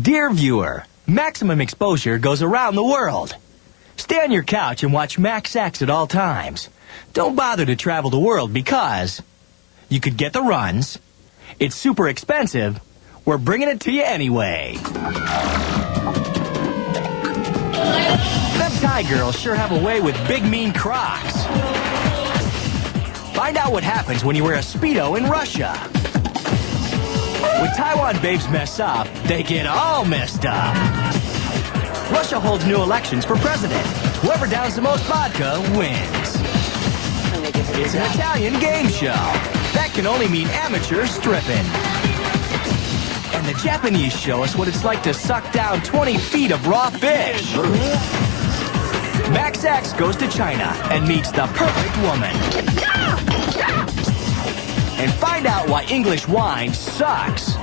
Dear viewer, maximum exposure goes around the world. Stay on your couch and watch MaxX at all times. Don't bother to travel the world because you could get the runs. It's super expensive. We're bringing it to you anyway. Them Thai girls sure have a way with big mean Crocs. Find out what happens when you wear a Speedo in Russia. When Taiwan babes mess up, they get all messed up. Russia holds new elections for president. Whoever downs the most vodka wins. It's an Italian game show. That can only mean amateur stripping. And the Japanese show us what it's like to suck down 20 feet of raw fish. MaxX goes to China and meets the perfect woman. And find out why English wine sucks.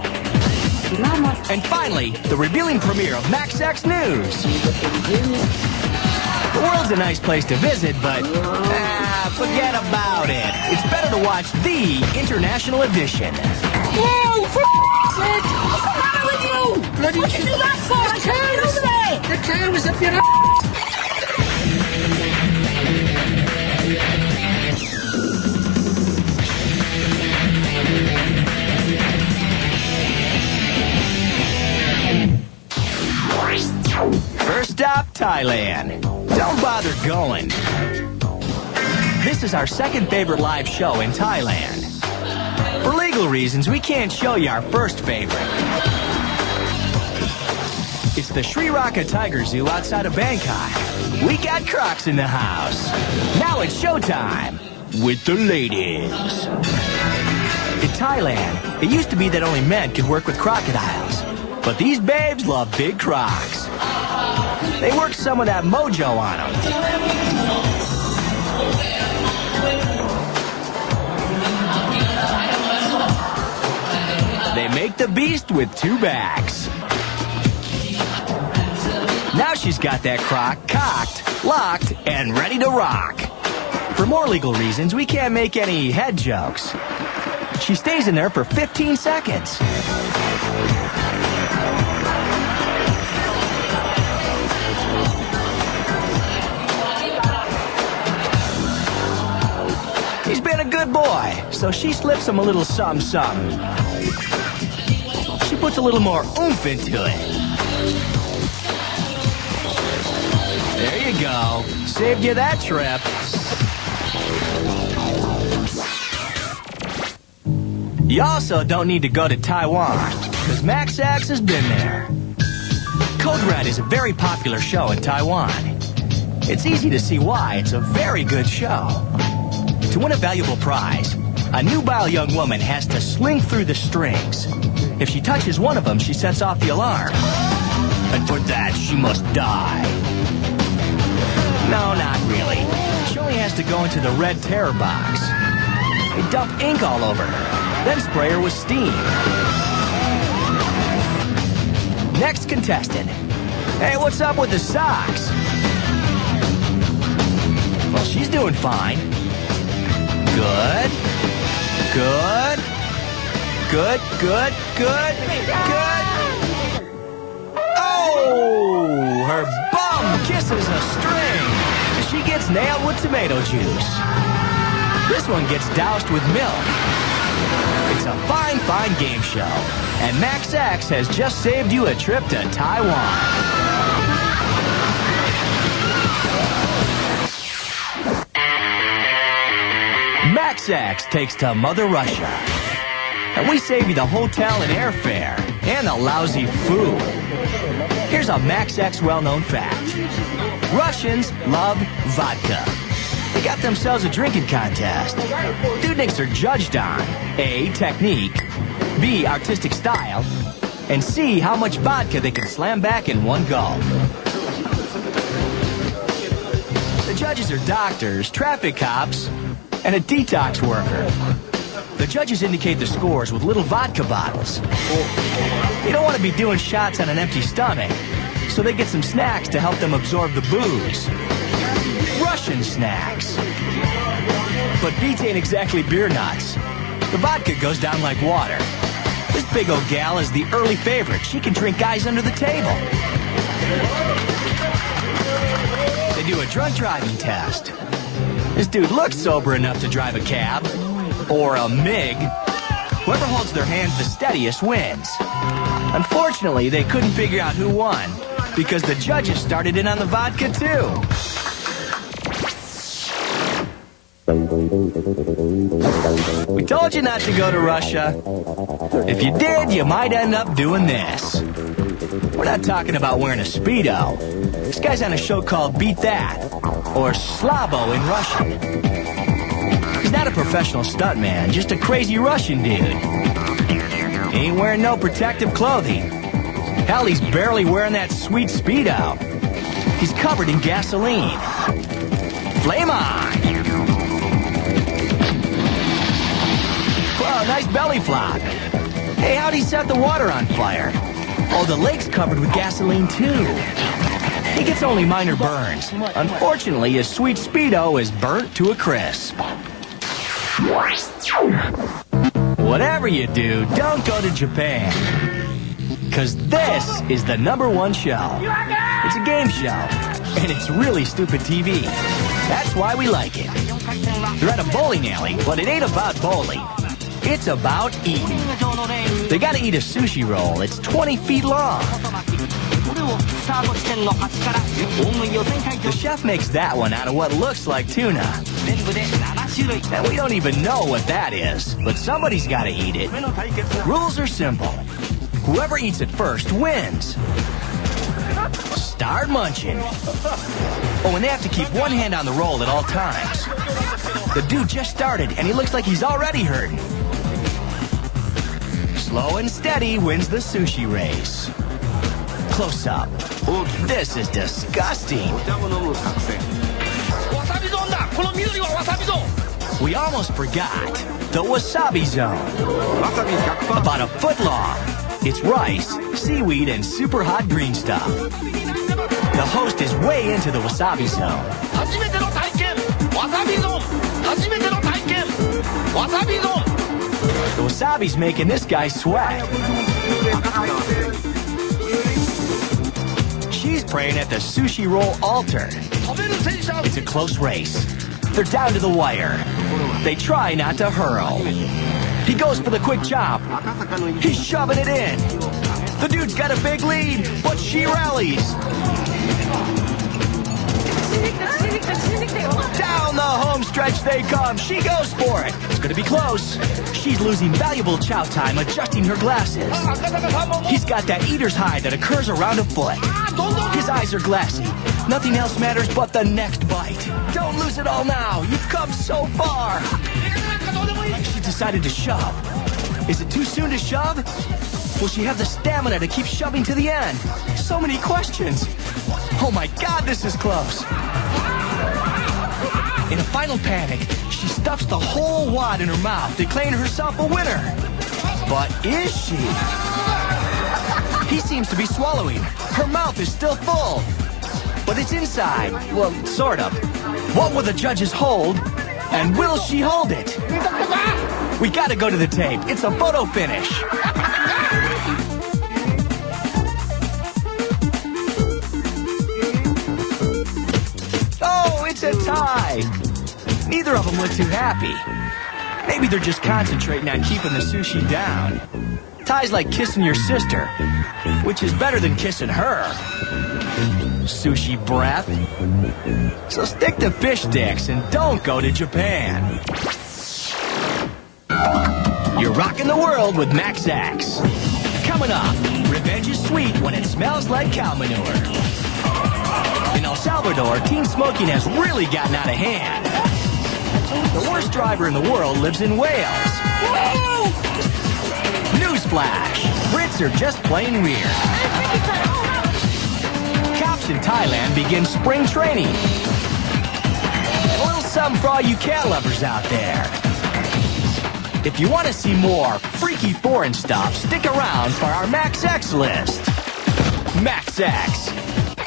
And finally, the revealing premiere of MaxX News. The world's a nice place to visit, but forget about it. It's better to watch the International Edition. Whoa, for sake! What's the matter with you? Bloody what did you do that for? I can't get over there! The car was up your First stop, Thailand. Don't bother going. This is our second favorite live show in Thailand. For legal reasons, we can't show you our first favorite. It's the Sri Raka Tiger Zoo outside of Bangkok. We got Crocs in the house. Now it's showtime with the ladies. In Thailand, it used to be that only men could work with crocodiles. But these babes love big Crocs. They work some of that mojo on them. They make the beast with two backs. Now she's got that Croc cocked, locked, and ready to rock. For more legal reasons, we can't make any head jokes. She stays in there for 15 seconds. He's been a good boy, so she slips him a little something. She puts a little more oomph into it. There you go. Saved you that trip. You also don't need to go to Taiwan, because MaxX has been there. Code Red is a very popular show in Taiwan. It's easy to see why. It's a very good show. To win a valuable prize, a nubile young woman has to sling through the strings. If she touches one of them, she sets off the alarm. And for that, she must die. No, not really. She only has to go into the red terror box. They dump ink all over her, then spray her with steam. Next contestant. Hey, what's up with the socks? Well, she's doing fine. Good. Good. Good, good, good, good. Oh! Her bum kisses a string. She gets nailed with tomato juice. This one gets doused with milk. It's a fine, fine game show. And MaxX has just saved you a trip to Taiwan. MaxX takes to Mother Russia. And we save you the hotel and airfare, and the lousy food. Here's a MaxX well-known fact. Russians love vodka. They got themselves a drinking contest. Dudniks are judged on A, technique, B, artistic style, and C, how much vodka they can slam back in one gulp. The judges are doctors, traffic cops, and a detox worker. The judges indicate the scores with little vodka bottles. You don't want to be doing shots on an empty stomach, so they get some snacks to help them absorb the booze. Russian snacks. But beets ain't exactly beer nuts. The vodka goes down like water. This big old gal is the early favorite. She can drink guys under the table. They do a drunk driving test. This dude looks sober enough to drive a cab. Or a MiG. Whoever holds their hands the steadiest wins. Unfortunately, they couldn't figure out who won, because the judges started in on the vodka, too. We told you not to go to Russia. If you did, you might end up doing this. We're not talking about wearing a Speedo. This guy's on a show called Beat That, or Slabo in Russian. He's not a professional stuntman, just a crazy Russian dude. He ain't wearing no protective clothing. Hell, he's barely wearing that sweet Speedo. He's covered in gasoline. Flame on! Whoa, nice belly flop. Hey, how'd he set the water on fire? Oh, the lake's covered with gasoline, too. He gets only minor burns. Unfortunately, his sweet Speedo is burnt to a crisp. Whatever you do, don't go to Japan. Because this is the #1 show. It's a game show, and it's really stupid TV. That's why we like it. They're at a bowling alley, but it ain't about bowling. It's about eating. They gotta eat a sushi roll. It's 20 feet long. The chef makes that one out of what looks like tuna. And we don't even know what that is, but somebody's gotta eat it. Rules are simple. Whoever eats it first wins. Start munching. Oh, and they have to keep one hand on the roll at all times. The dude just started, and he looks like he's already hurting. Slow and steady wins the sushi race. Close up. Ooh, this is disgusting. We almost forgot the wasabi zone. About a foot long. It's rice, seaweed, and super hot green stuff. The host is way into the wasabi zone. The wasabi's making this guy sweat. She's praying at the sushi roll altar. It's a close race. They're down to the wire. They try not to hurl. He goes for the quick chop. He's shoving it in. The dude's got a big lead, but she rallies. Down the home stretch they come. She goes for it. It's going to be close. She's losing valuable chow time adjusting her glasses. He's got that eater's high that occurs around a foot. His eyes are glassy. Nothing else matters but the next bite. Don't lose it all now. You've come so far. She decided to shove. Is it too soon to shove? Will she have the stamina to keep shoving to the end? So many questions. Oh my God, this is close. In a final panic, she stuffs the whole wad in her mouth, declaring herself a winner. But is she? He seems to be swallowing. Her mouth is still full. But it's inside. Well, sort of. What will the judges hold? And will she hold it? We gotta go to the tape. It's a photo finish. Oh, it's a tie. Neither of them look too happy. Maybe they're just concentrating on keeping the sushi down. Tie's like kissing your sister, which is better than kissing her. Sushi breath. So stick to fish sticks and don't go to Japan. You're rocking the world with Max X. Coming up, revenge is sweet when it smells like cow manure. In El Salvador, teen smoking has really gotten out of hand. The worst driver in the world lives in Wales. Newsflash, Brits are just plain weird. Cops in Thailand begin spring training. A little something for all you cat lovers out there. If you want to see more freaky foreign stuff, stick around for our Max X list. Max X.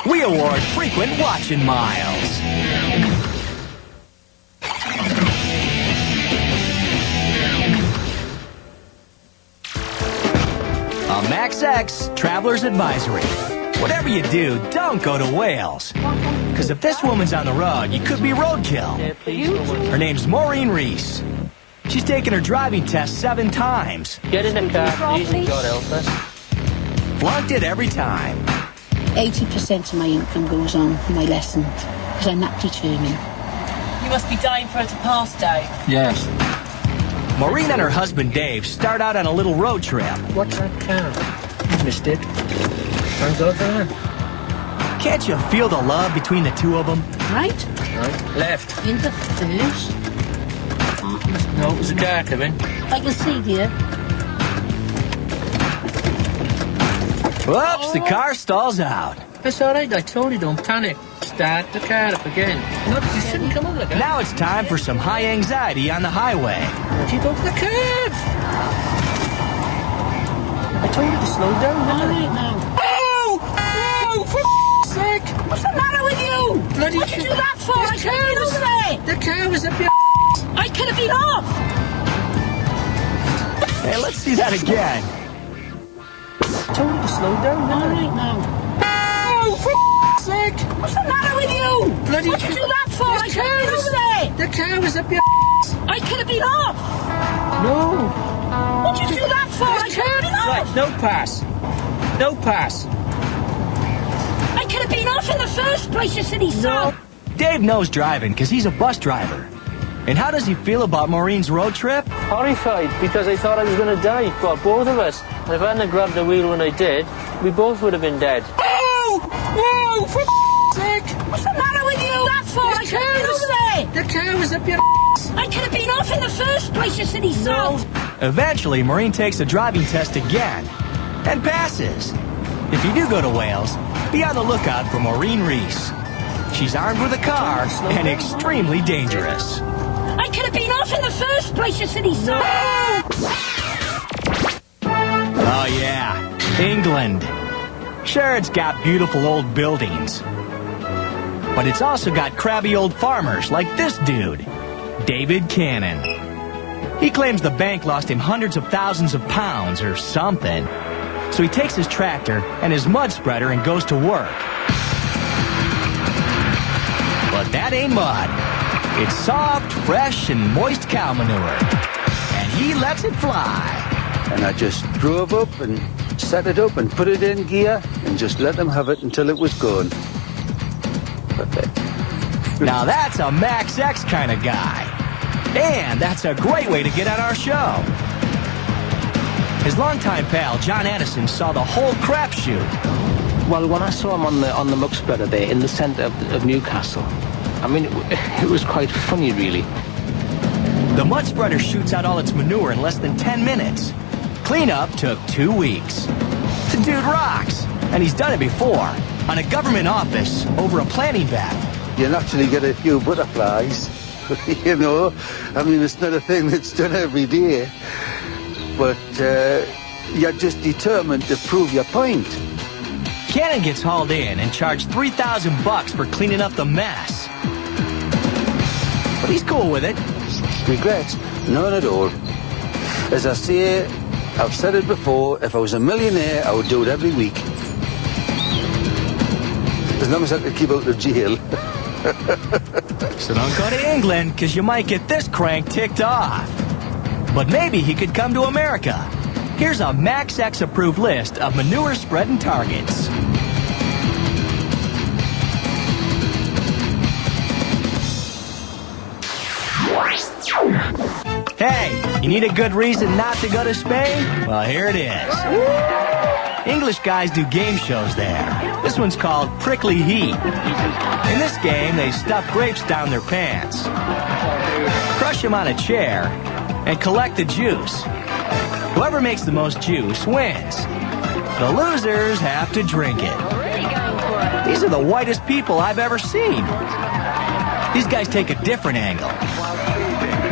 We award frequent watching miles. MaxX Traveler's Advisory. Whatever you do, don't go to Wales. Because if this woman's on the road, you could be roadkill. Her name's Maureen Reese. She's taken her driving test 7 times. Get in the car, please, and God help us. Flunked it every time. 80% of my income goes on my lessons, because I'm that determined. You must be dying for her to pass, Dave. Yes. Maureen and her husband Dave start out on a little road trip. What's that car? You missed it. Thank God for that. Can't you feel the love between the two of them? Right? Right. Left. In the first. No, it was a car coming. I can see here. Whoops, the car stalls out. It's all right, I told you, don't panic. Start the car up again. No, you shouldn't come over the car. Now it's time for some high anxiety on the highway. Keep over the curve. I told you to slow down, All didn't I? right now. Oh! Oh, for sake! What's the matter with you? Bloody What'd you do that for? I could have been over there. The car was up your I could have been off. Hey, let's see that again. I told you to slow down, All didn't I? right now. Oh, for sake! What's the matter with you? Bloody What'd you do that for? I could have been over there. The car was up your I could have been off. No. What'd you do that for? I could have been off. Right, no pass. No pass. I could have been off in the first place, you silly son. Dave knows driving because he's a bus driver. And how does he feel about Maureen's road trip? Horrified, because I thought I was going to die. Well, both of us. And if I hadn't grabbed the wheel when I did, we both would have been dead. Oh! Whoa! For sake! What's the matter with you? That for? I could have been over there. The car was up your I could have been off in the first place, you silly son. Eventually, Maureen takes the driving test again and passes. If you do go to Wales, be on the lookout for Maureen Reese. She's armed with a car and extremely dangerous. I could have been off in the first place, you silly son. Oh, yeah, England. Sure, it's got beautiful old buildings. But it's also got crabby old farmers like this dude, David Cannon. He claims the bank lost him hundreds of thousands of pounds or something. So he takes his tractor and his mud spreader and goes to work. But that ain't mud. It's soft, fresh, and moist cow manure. And he lets it fly. And I just drove up and set it up and put it in gear and just let them have it until it was gone. Perfect. Now that's a Max X kind of guy. And that's a great way to get on our show. His longtime pal, John Addison, saw the whole crapshoot. Well, when I saw him on the muck spreader there in the centre of Newcastle, I mean, it was quite funny, really. The mud spreader shoots out all its manure in less than 10 minutes. Cleanup took 2 weeks. The dude rocks, and he's done it before, on a government office over a planting bed. You naturally get a few butterflies, you know. I mean, it's not a thing that's done every day. But you're just determined to prove your point. Cannon gets hauled in and charged $3,000 for cleaning up the mess. But he's cool with it. Regrets? None at all. As I say, I've said it before, if I was a millionaire, I would do it every week. As long as I could keep out of jail. So don't go to England, because you might get this crank ticked off. But maybe he could come to America. Here's a Max X approved list of manure spreading targets. Hey, you need a good reason not to go to Spain? Well, here it is. English guys do game shows there. This one's called Prickly Heat. In this game, they stuff grapes down their pants, crush them on a chair, and collect the juice. Whoever makes the most juice wins. The losers have to drink it. These are the whitest people I've ever seen. These guys take a different angle.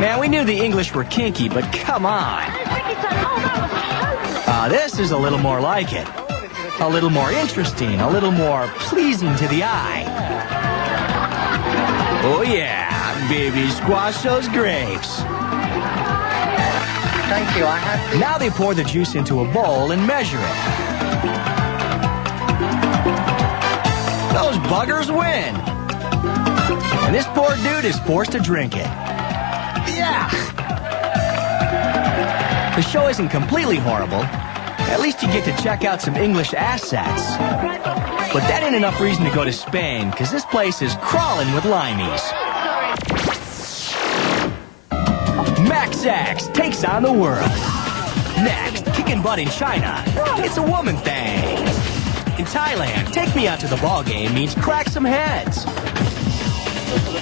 Man, we knew the English were kinky, but come on. This is a little more like it. A little more interesting, a little more pleasing to the eye. Oh yeah, baby, squash those grapes. Thank you, I have... Now they pour the juice into a bowl and measure it. those buggers win. And this poor dude is forced to drink it. Yeah. The show isn't completely horrible. At least you get to check out some English assets. But that ain't enough reason to go to Spain, because this place is crawling with limeys. Max X takes on the world. Next, kicking butt in China. It's a woman thing. In Thailand, take me out to the ball game means crack some heads.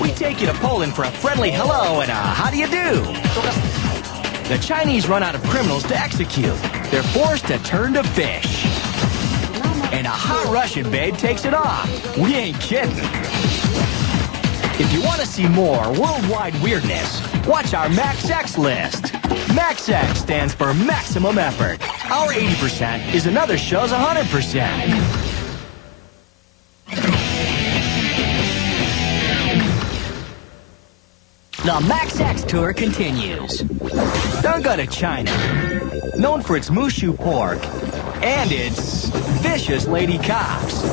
We take you to Poland for a friendly hello and a how do you do? The Chinese run out of criminals to execute. They're forced to turn to fish. And a hot Russian babe takes it off. We ain't kidding. If you want to see more worldwide weirdness, watch our Max X list. Max X stands for maximum effort. Our 80% is another show's 100%. The Max X tour continues. Don't go to China. Known for its Mushu pork and its vicious lady cops.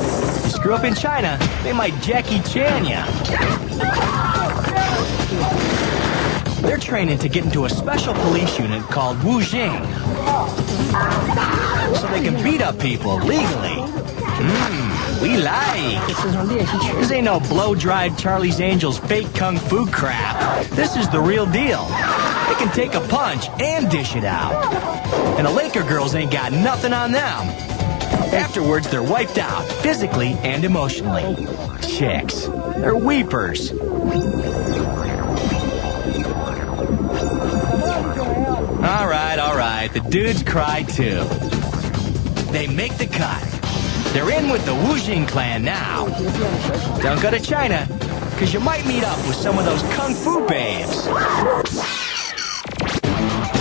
Screw up in China, they might Jackie Chan ya. They're training to get into a special police unit called Wujing. So they can beat up people legally. We like. This ain't no blow-dried Charlie's Angels fake kung fu crap. This is the real deal. They can take a punch and dish it out. And the Laker girls ain't got nothing on them. Afterwards, they're wiped out, physically and emotionally. Chicks. They're weepers. All right. The dudes cry, too. They make the cut. They're in with the Wujing clan now. Don't go to China, because you might meet up with some of those kung fu babes.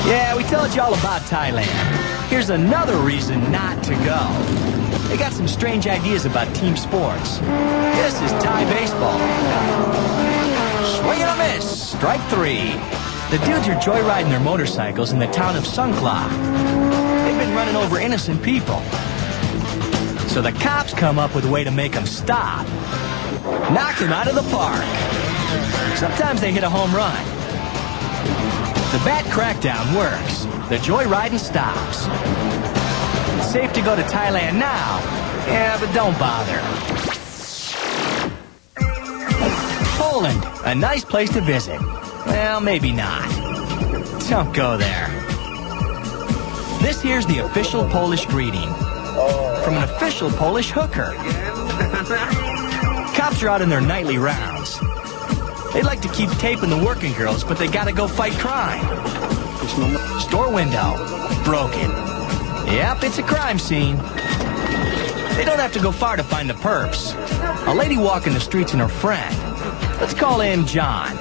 Yeah, we told you all about Thailand. Here's another reason not to go. They got some strange ideas about team sports. This is Thai baseball. Swing and a miss. Strike 3. The dudes are joyriding their motorcycles in the town of Songkhla. They've been running over innocent people. So the cops come up with a way to make them stop. Knock him out of the park. Sometimes they hit a home run. The bat crackdown works. The joyriding stops. It's safe to go to Thailand now. Yeah, but don't bother. Poland, a nice place to visit. Well, maybe not. Don't go there. This here's the official Polish greeting. From an official Polish hooker. Cops are out in their nightly rounds. They like to keep taping the working girls, but they gotta go fight crime. Store window, broken. Yep, it's a crime scene. They don't have to go far to find the perps. A lady walking the streets and her friend. Let's call him John.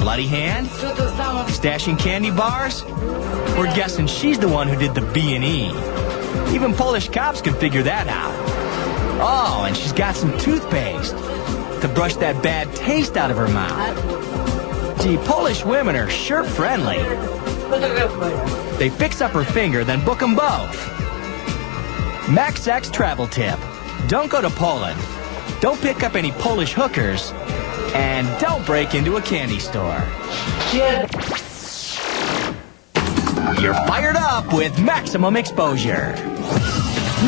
Bloody hand? Stashing candy bars? We're guessing she's the one who did the B&E. Even Polish cops can figure that out. Oh, and she's got some toothpaste to brush that bad taste out of her mouth. Gee, Polish women are sure friendly. They fix up her finger, then book them both. Max X travel tip. Don't go to Poland. Don't pick up any Polish hookers. And don't break into a candy store. You're fired up with maximum exposure.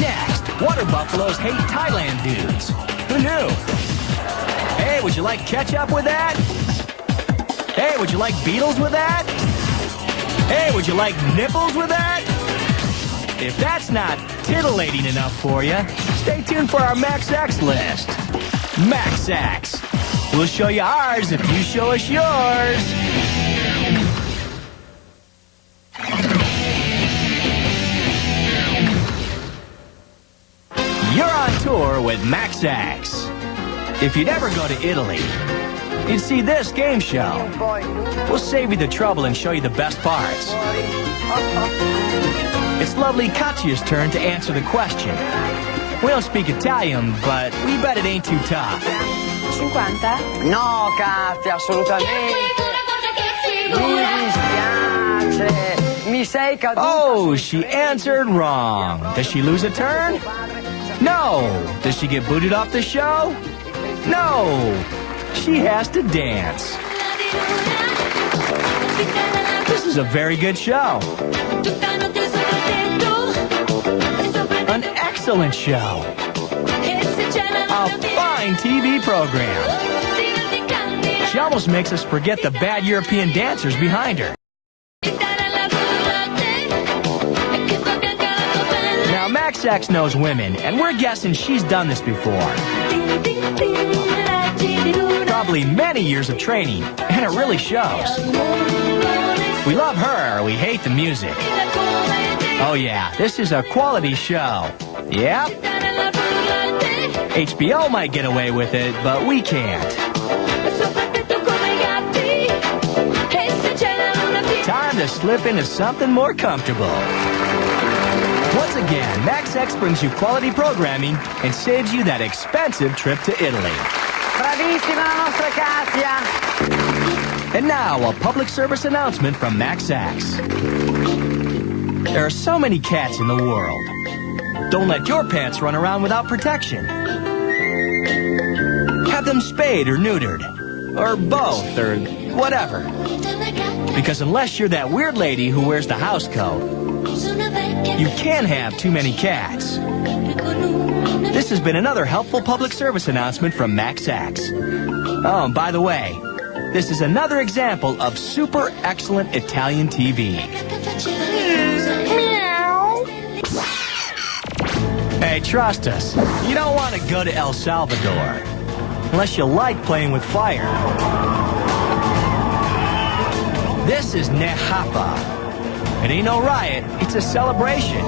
Next, water buffaloes hate Thailand dudes. Who knew? Hey, would you like ketchup with that? Hey, would you like beetles with that? Hey, would you like nipples with that? If that's not titillating enough for you, stay tuned for our Max X list. Max X. We'll show you ours if you show us yours. You're on tour with Max X. If you'd ever go to Italy, you'd see this game show. We'll save you the trouble and show you the best parts. It's lovely Katya's turn to answer the question. We don't speak Italian, but we bet it ain't too tough. 50? No, Katia, assolutamente. Mi dispiace. Mi sei caduta. Oh, she answered wrong. Does she lose a turn? No. Does she get booted off the show? No. She has to dance. This is a very good show. An excellent show. A fine TV program. She almost makes us forget the bad European dancers behind her. Now, Max X knows women, and we're guessing she's done this before. Probably many years of training, and it really shows. We love her, or we hate the music. Oh yeah, this is a quality show. Yep. HBO might get away with it, but we can't. Time to slip into something more comfortable. Once again, Max X brings you quality programming and saves you that expensive trip to Italy. Bravissima la nostra Katia. And now, a public service announcement from Max X. There are so many cats in the world. Don't let your pets run around without protection. Have them spayed or neutered, or both, or whatever. Because unless you're that weird lady who wears the house coat, you can't have too many cats. This has been another helpful public service announcement from Max X. Oh, and by the way, this is another example of super excellent Italian TV. Hey, trust us. You don't want to go to El Salvador unless you like playing with fire. This is Nejapa. It ain't no riot, it's a celebration.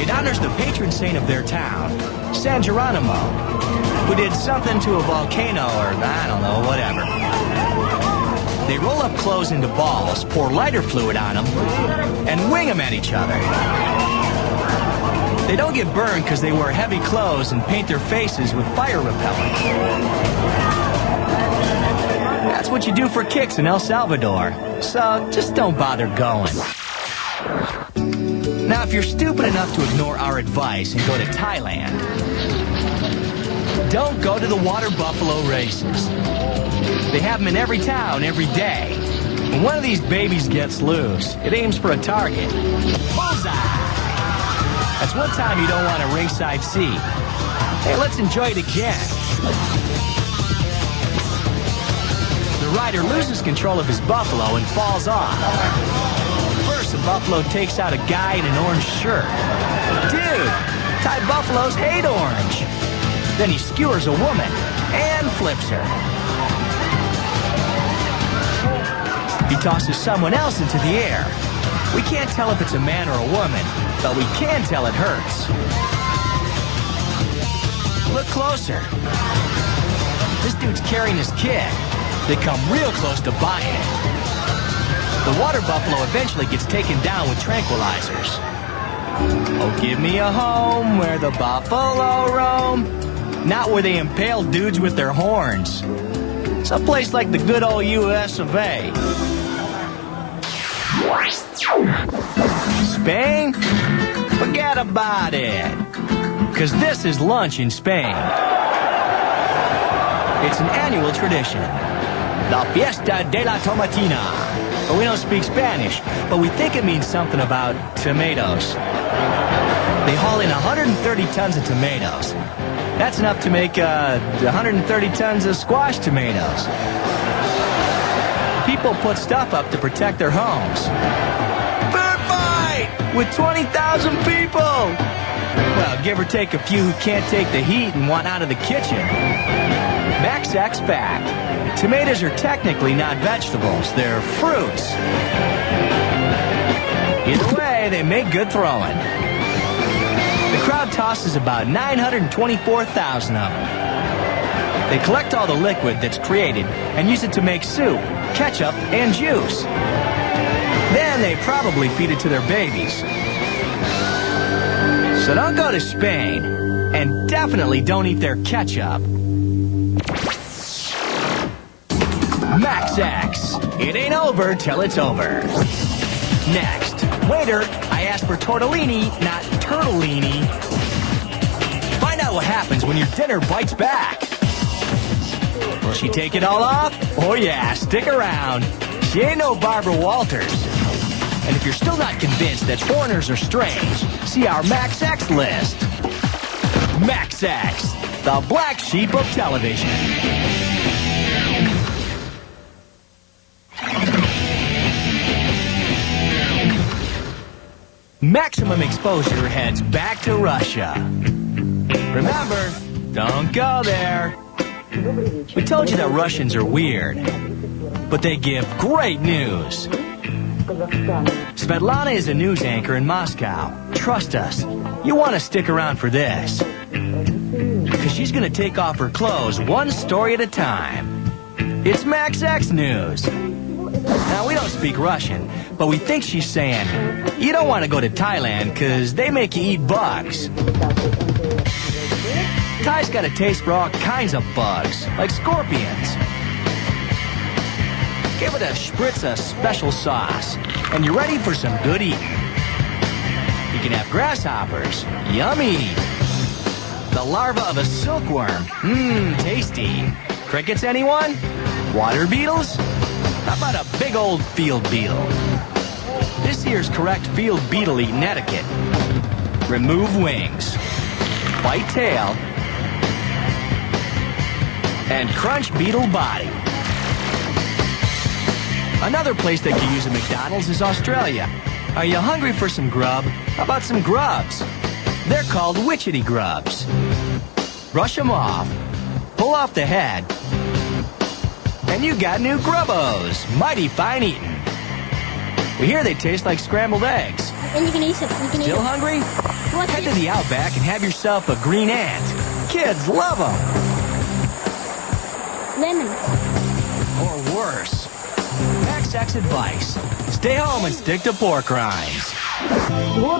It honors the patron saint of their town, San Geronimo, who did something to a volcano or, I don't know, whatever. They roll up clothes into balls, pour lighter fluid on them, and wing them at each other. They don't get burned because they wear heavy clothes and paint their faces with fire repellent. That's what you do for kicks in El Salvador, so just don't bother going. Now, if you're stupid enough to ignore our advice and go to Thailand, don't go to the water buffalo races. They have them in every town, every day. When one of these babies gets loose, it aims for a target. Bullseye! That's one time you don't want a ringside seat. Hey, let's enjoy it again. The rider loses control of his buffalo and falls off. First, the buffalo takes out a guy in an orange shirt. Dude, Thai buffaloes hate orange. Then he skewers a woman and flips her. He tosses someone else into the air. We can't tell if it's a man or a woman, but we can tell it hurts. Look closer. This dude's carrying his kid. They come real close to buying it. The water buffalo eventually gets taken down with tranquilizers. Oh, give me a home where the buffalo roam. Not where they impale dudes with their horns. Someplace like the good old US of A. Spain? Forget about it. Because this is lunch in Spain. It's an annual tradition. La Fiesta de la Tomatina. But we don't speak Spanish, but we think it means something about tomatoes. They haul in 130 tons of tomatoes. That's enough to make 130 tons of squash tomatoes. People put stuff up to protect their homes. Food fight with 20,000 people. Well, give or take a few who can't take the heat and want out of the kitchen. Max X back. Tomatoes are technically not vegetables. They're fruits. Either way, they make good throwing. The crowd tosses about 924,000 of them. They collect all the liquid that's created and use it to make soup, ketchup, and juice. Then they probably feed it to their babies. So don't go to Spain, and definitely don't eat their ketchup. Max X. It ain't over till it's over. Next, waiter, I asked for tortellini, not turtellini. Find out what happens when your dinner bites back. Will she take it all off? Oh yeah, stick around. She ain't no Barbara Walters. And if you're still not convinced that foreigners are strange, see our Max X list. Max X, the black sheep of television. Maximum Exposure heads back to Russia. Remember, don't go there. We told you that Russians are weird, but they give great news. Svetlana is a news anchor in Moscow. Trust us, you want to stick around for this. Because she's going to take off her clothes one story at a time. It's Max X News. Now, we don't speak Russian, but we think she's saying, you don't want to go to Thailand because they make you eat bugs. Thai's got a taste for all kinds of bugs, like scorpions. Give it a spritz of special sauce, and you're ready for some good eating. You can have grasshoppers. Yummy. The larva of a silkworm. Tasty. Crickets, anyone? Water beetles? How about a big old field beetle? This here's correct field beetle eating etiquette. Remove wings. Bite tail. And crunch beetle body. Another place that could use a McDonald's is Australia. Are you hungry for some grub? How about some grubs? They're called witchetty grubs. Brush them off, pull off the head, and you got new grubbos. Mighty fine eating. We hear they taste like scrambled eggs. And you can eat it. Still hungry? Head to the Outback and have yourself a green ant. Kids love them. Lemon. Or worse. Max X advice. Stay home and stick to pork rinds.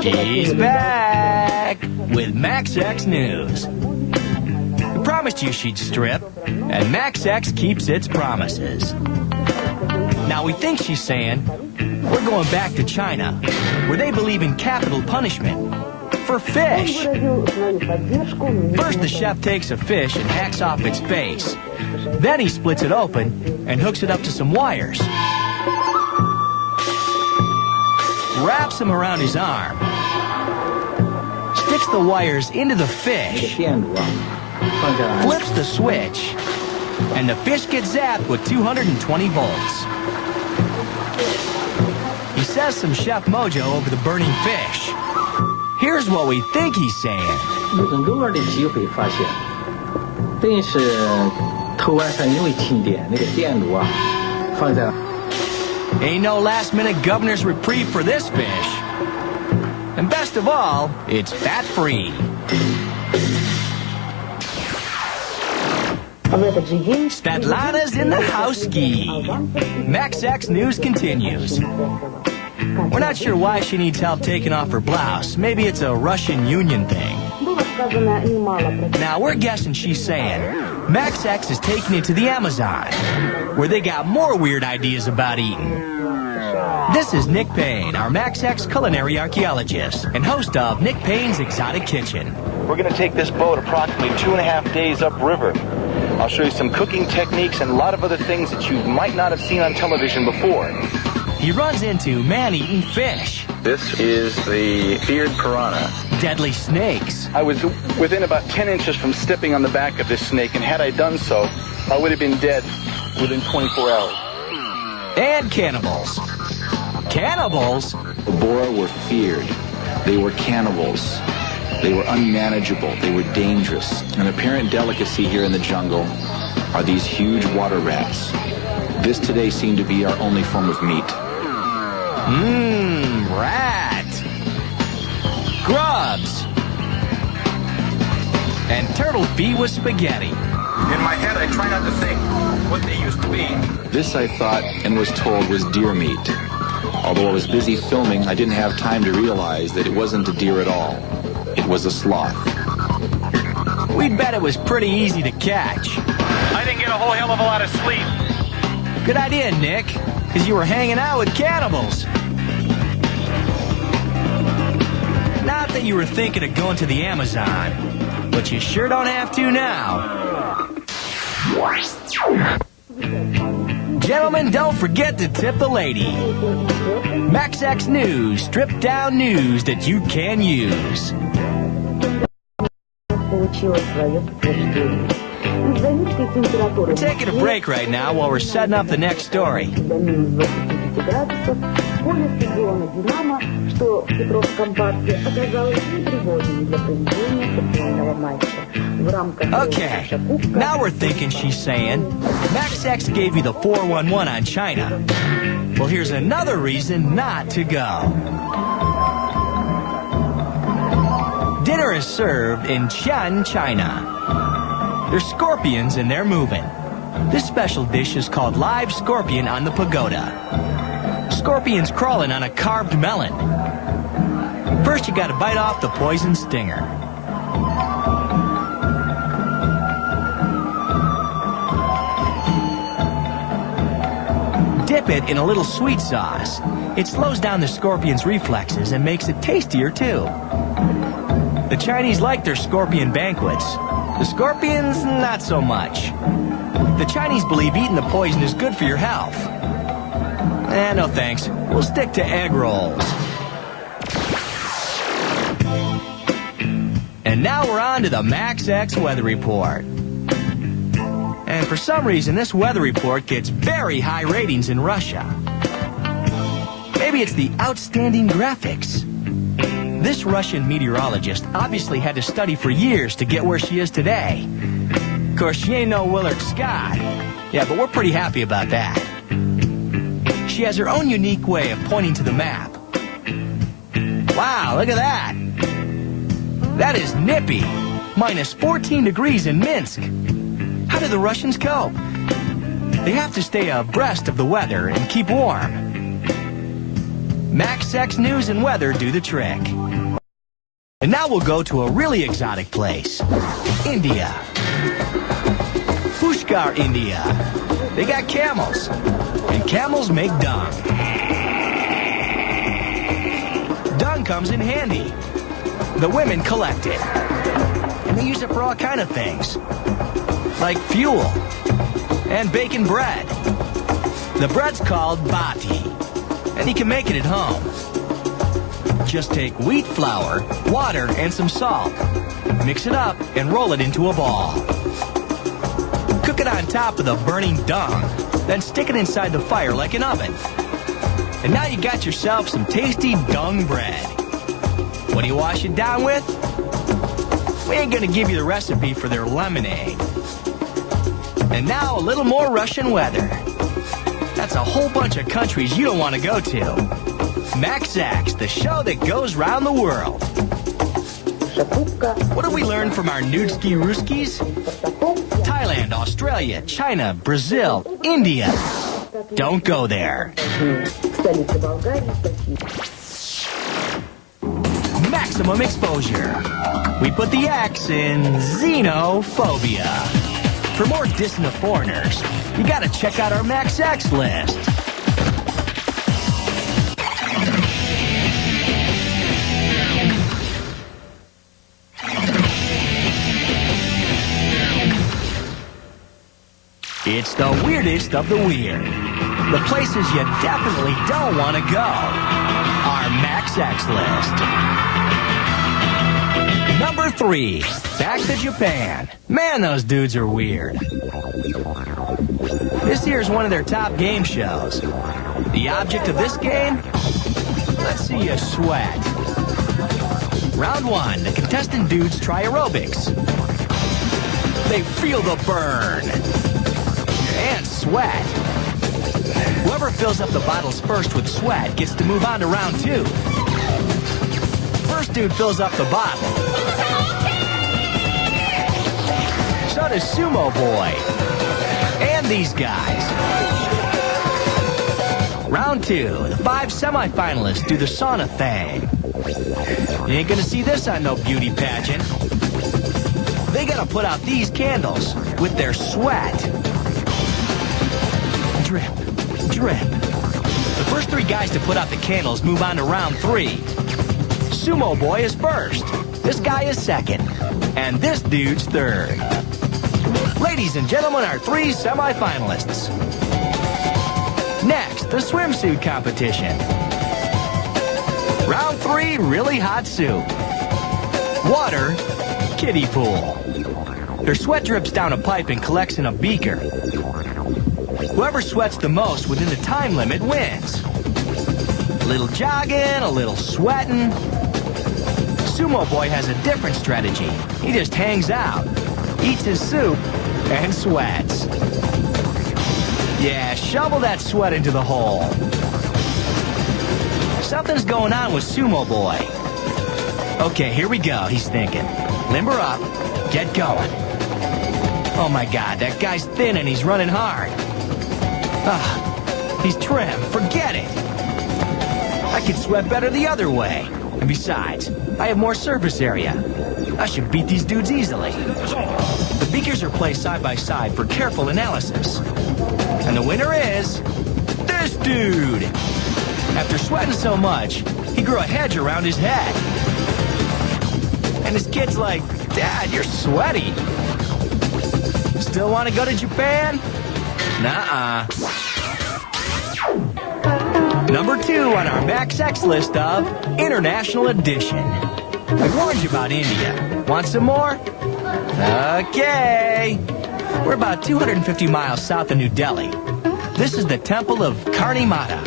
He's back with Max X News. We promised you she'd strip, and Max X keeps its promises. Now we think she's saying, we're going back to China, where they believe in capital punishment for fish. First, the chef takes a fish and hacks off its face. Then he splits it open and hooks it up to some wires. Wraps them around his arm. Sticks the wires into the fish. Flips the switch. And the fish gets zapped with 220 volts. He says some Chef Mojo over the burning fish. Here's what we think he's saying. Ain't no last-minute governor's reprieve for this fish. And best of all, it's fat-free. Svetlana's in the house ski. Max X News continues. We're not sure why she needs help taking off her blouse. Maybe it's a Russian Union thing. Now, we're guessing she's saying Max X is taking it to the Amazon, where they got more weird ideas about eating. This is Nick Payne, our Max X culinary archaeologist, and host of Nick Payne's Exotic Kitchen. We're going to take this boat approximately 2.5 days upriver. I'll show you some cooking techniques and a lot of other things that you might not have seen on television before. He runs into man-eating fish. This is the feared piranha. Deadly snakes. I was within about 10 inches from stepping on the back of this snake, and had I done so, I would have been dead within 24 hours. And cannibals. Cannibals? The Bora were feared. They were cannibals. They were unmanageable. They were dangerous. An apparent delicacy here in the jungle are these huge water rats. This today seemed to be our only form of meat. Rat. Grubs. And turtle feet with spaghetti. In my head, I try not to think what they used to be. This, I thought and was told, was deer meat. Although I was busy filming, I didn't have time to realize that it wasn't a deer at all. It was a sloth. We'd bet it was pretty easy to catch. I didn't get a whole hell of a lot of sleep. Good idea, Nick. because you were hanging out with cannibals. Not that you were thinking of going to the Amazon, but you sure don't have to now. Gentlemen, don't forget to tip the lady. MaxX News, stripped down news that you can use. We're taking a break right now while we're setting up the next story. Okay, now we're thinking she's saying, MaxX gave you the 411 on China. Well, here's another reason not to go. Dinner is served in Xi'an, China. There's scorpions and they're moving. This special dish is called live scorpion on the pagoda. Scorpions crawling on a carved melon. First, you gotta bite off the poison stinger. Dip it in a little sweet sauce. It slows down the scorpion's reflexes and makes it tastier, too. The Chinese like their scorpion banquets. The scorpions, not so much. The Chinese believe eating the poison is good for your health. No thanks. We'll stick to egg rolls. And now we're on to the MaxX Weather Report. And for some reason, this weather report gets very high ratings in Russia. Maybe it's the outstanding graphics. This Russian meteorologist obviously had to study for years to get where she is today. Of course, she ain't no Willard Scott. Yeah, but we're pretty happy about that. She has her own unique way of pointing to the map. Wow, look at that. That is nippy. Minus 14 degrees in Minsk. How do the Russians cope? They have to stay abreast of the weather and keep warm. MaxX News and weather do the trick. And now we'll go to a really exotic place. India. Pushkar, India. They got camels. And camels make dung. Dung comes in handy. The women collect it. And they use it for all kind of things. Like fuel and baking bread. The bread's called bati, and you can make it at home. Just take wheat flour, water, and some salt. Mix it up and roll it into a ball. Cook it on top of the burning dung, then stick it inside the fire like an oven. And now you got yourself some tasty dung bread. What do you wash it down with? We ain't gonna give you the recipe for their lemonade. And now a little more Russian weather. That's a whole bunch of countries you don't want to go to. MaxX, the show that goes round the world. What did we learn from our Nudski Ruskis? Thailand, Australia, China, Brazil, India. Don't go there. Maximum exposure. We put the X in xenophobia. For more dissonant foreigners, you gotta check out our MaxX list. It's the weirdest of the weird. The places you definitely don't want to go. Our MaxX list. Number 3, back to Japan. Man, those dudes are weird. This here's one of their top game shows. The object of this game? Let's see you sweat. Round 1, the contestant dudes try aerobics. They feel the burn. And sweat. Whoever fills up the bottles first with sweat gets to move on to round 2. First dude fills up the bottle. So does Sumo Boy. And these guys. Round 2, the 5 semifinalists do the sauna thing. You ain't gonna see this on no beauty pageant. They gotta put out these candles with their sweat. Drip, drip, first 3 guys to put out the candles move on to round 3. Sumo Boy is first. This guy is second. And this dude's third. Ladies and gentlemen, our 3 semifinalists. Next, the swimsuit competition. Round 3, really hot soup. Water, kiddie pool. Their sweat drips down a pipe and collects in a beaker. Whoever sweats the most within the time limit wins. A little jogging, a little sweating. Sumo Boy has a different strategy. He just hangs out, eats his soup, and sweats. Yeah, shovel that sweat into the hole. Something's going on with Sumo Boy. Okay, here we go, he's thinking. Limber up, get going. Oh my God, that guy's thin and he's running hard. He's trim, forget it. I can sweat better the other way. And besides, I have more surface area. I should beat these dudes easily. The beakers are placed side by side for careful analysis. And the winner is this dude. After sweating so much, he grew a hedge around his head. And his kid's like, Dad, you're sweaty. Still want to go to Japan? Nuh-uh. Number 2 on our Max X list of International Edition. I warned you about India. Want some more? Okay. We're about 250 miles south of New Delhi. This is the temple of Karni Mata,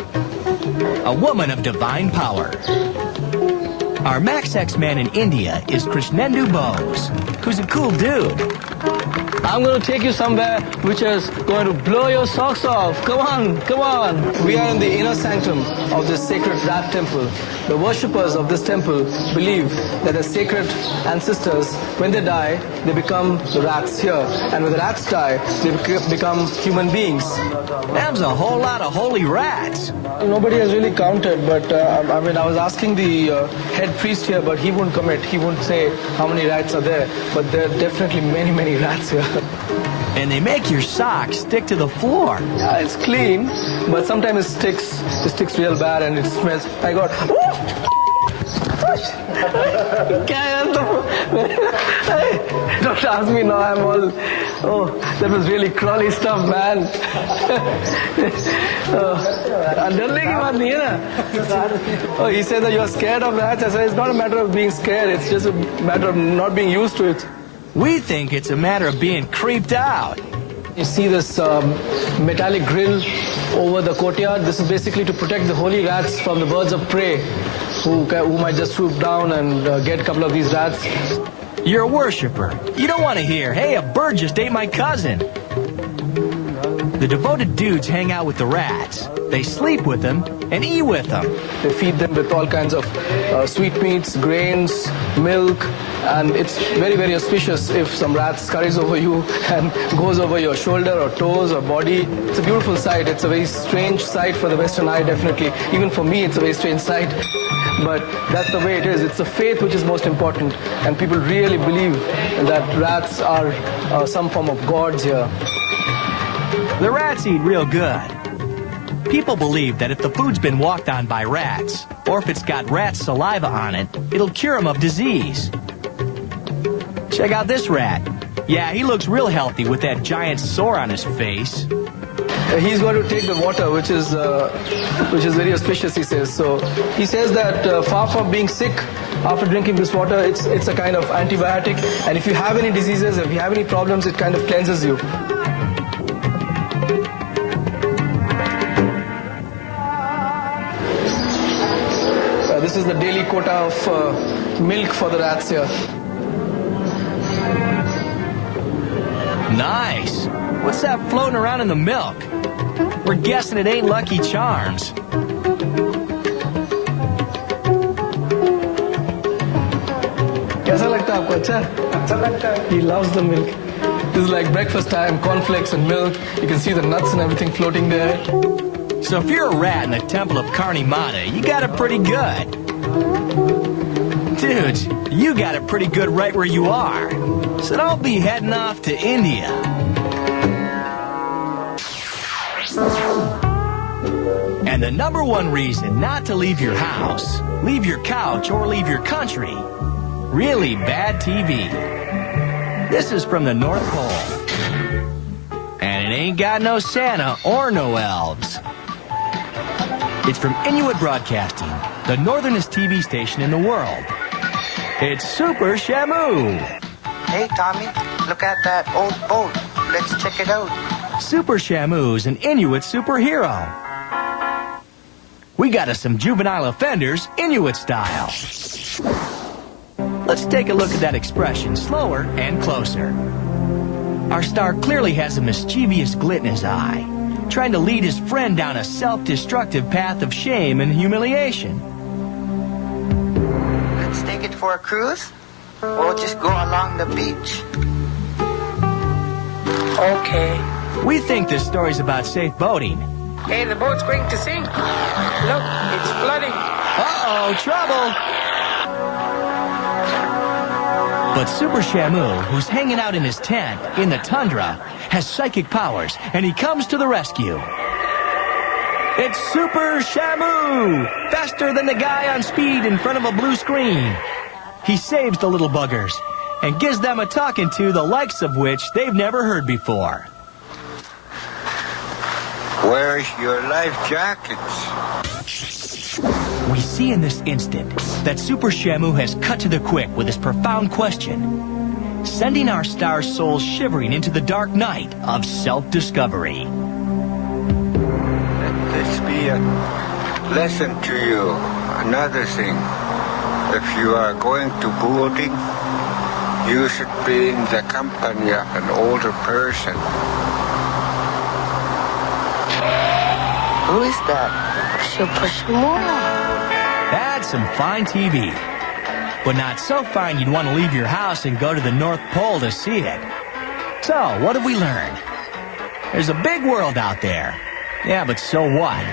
a woman of divine power. Our Max X man in India is Krishnendu Bose, who's a cool dude. I'm going to take you somewhere which is going to blow your socks off. Come on, come on. We are in the inner sanctum of this sacred rat temple. The worshippers of this temple believe that the sacred ancestors, when they die, they become the rats here. And when the rats die, they become human beings. Them's a whole lot of holy rats. Nobody has really counted, but I was asking the head priest here, but he won't commit. He won't say how many rats are there. But there are definitely many, many rats here. And they make your socks stick to the floor. Yeah, it's clean, but sometimes it sticks real bad and it smells. I got... Don't ask me now, I'm all... Oh, that was really crawly stuff, man. Oh, he said that you're scared of rats. I said, it's not a matter of being scared, it's just a matter of not being used to it. We think it's a matter of being creeped out. You see this metallic grill over the courtyard. This is basically to protect the holy rats from the birds of prey who might just swoop down and get a couple of these rats. You're a worshiper. You don't want to hear, hey, a bird just ate my cousin. The devoted dudes hang out with the rats. They sleep with them and eat with them. They feed them with all kinds of sweetmeats, grains, milk, and it's very, very auspicious if some rat scurries over you and goes over your shoulder or toes or body. It's a beautiful sight. It's a very strange sight for the Western eye, definitely. Even for me, it's a very strange sight. But that's the way it is. It's the faith which is most important. And people really believe that rats are some form of gods here. The rats eat real good. People believe that if the food's been walked on by rats, or if it's got rat saliva on it, it'll cure them of disease. Check out this rat. Yeah, he looks real healthy with that giant sore on his face. He's going to take the water, which is very auspicious, he says. So he says that far from being sick after drinking this water, it's a kind of antibiotic. And if you have any diseases, if you have any problems, it kind of cleanses you. This is the daily quota of milk for the rats here. Nice. What's that floating around in the milk? We're guessing it ain't Lucky Charms. Kaisa lagta aapko? Acha? He loves the milk. This is like breakfast time, cornflakes and milk. You can see the nuts and everything floating there. So if you're a rat in the temple of Karni Mata, you got it pretty good. Dudes, you got it pretty good right where you are. So don't be heading off to India. And And the #1 reason not to leave your house, leave your couch, or leave your country, really bad TV. This is from the North Pole. And it ain't got no Santa or no elves. It's from Inuit Broadcasting, the northernest TV station in the world. It's Super Shamu. Hey, Tommy, look at that old boat. Let's check it out. Super Shamu's an Inuit superhero. We got us some juvenile offenders, Inuit style. Let's take a look at that expression slower and closer. Our star clearly has a mischievous glit in his eye, trying to lead his friend down a self-destructive path of shame and humiliation. Let's take it for a cruise. We'll just go along the beach. Okay. We think this story's about safe boating. Hey, the boat's going to sink. Look, it's flooding. Uh-oh, trouble! But Super Shamu, who's hanging out in his tent in the tundra, has psychic powers, and he comes to the rescue. It's Super Shamu! Faster than the guy on speed in front of a blue screen. He saves the little buggers and gives them a talking to the likes of which they've never heard before. Where's your life jackets? We see in this instant that Super Shamu has cut to the quick with his profound question, sending our star's soul shivering into the dark night of self-discovery. Let this be a lesson to you. Another thing, if you are going to boating, you should be in the company of an older person. Who is that? Super Shamu. That's some fine TV. But not so fine you'd want to leave your house and go to the North Pole to see it. So, what have we learned? There's a big world out there. Yeah, but so what?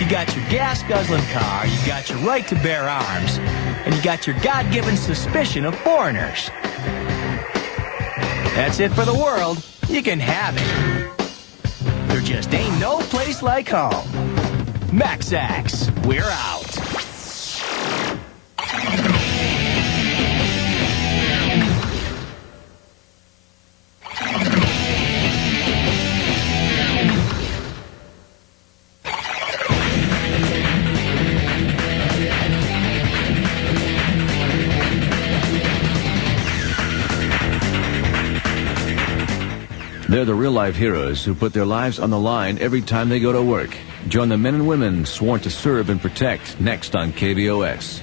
You got your gas-guzzling car, you got your right to bear arms, and you got your God-given suspicion of foreigners. That's it for the world. You can have it. There just ain't no place like home. MaxX, we're out. They're the real-life heroes who put their lives on the line every time they go to work. Join the men and women sworn to serve and protect next on KBOS.